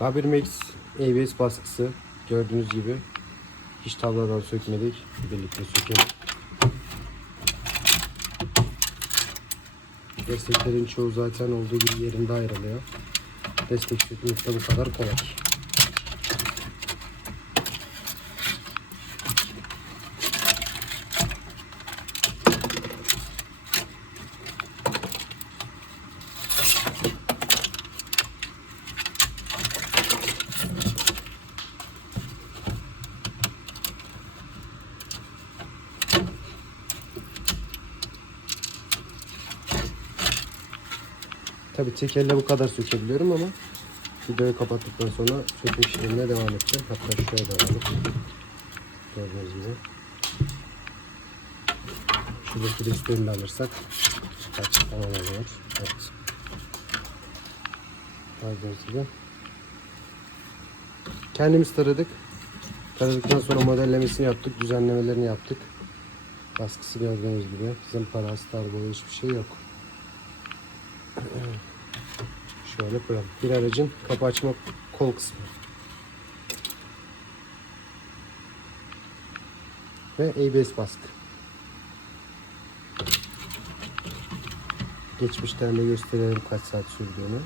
K1 Max ABS baskısı gördüğünüz gibi hiç tabladan sökmedik. Birlikte sökelim. Desteklerin çoğu zaten olduğu gibi yerinde ayrılıyor. Destek sökmek de bu kadar kolay. Tabi tek elle bu kadar sökebiliyorum ama videoyu kapattıktan sonra söküm işlemine devam edeceğim. Hatta şöyle devam Gördüğünüz gibi. Şuradaki desteğini de alırsak kaç tamam oluyor. Evet. Gördüğünüz gibi. Kendimiz taradık. Taradıktan sonra modellemesini yaptık. Düzenlemelerini yaptık. Baskısı gördüğünüz gibi. Zımpara, star boyu hiçbir şey yok. Şöyle koyalım. Bir aracın kapı açma kol kısmı. Ve ABS baskı. Geçmişten de gösterelim kaç saat sürdüğünü.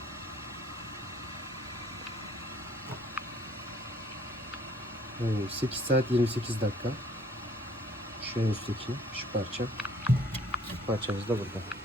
Hmm, 8 saat 28 dakika. Şu en üstteki şu parça. Parçamız da burada.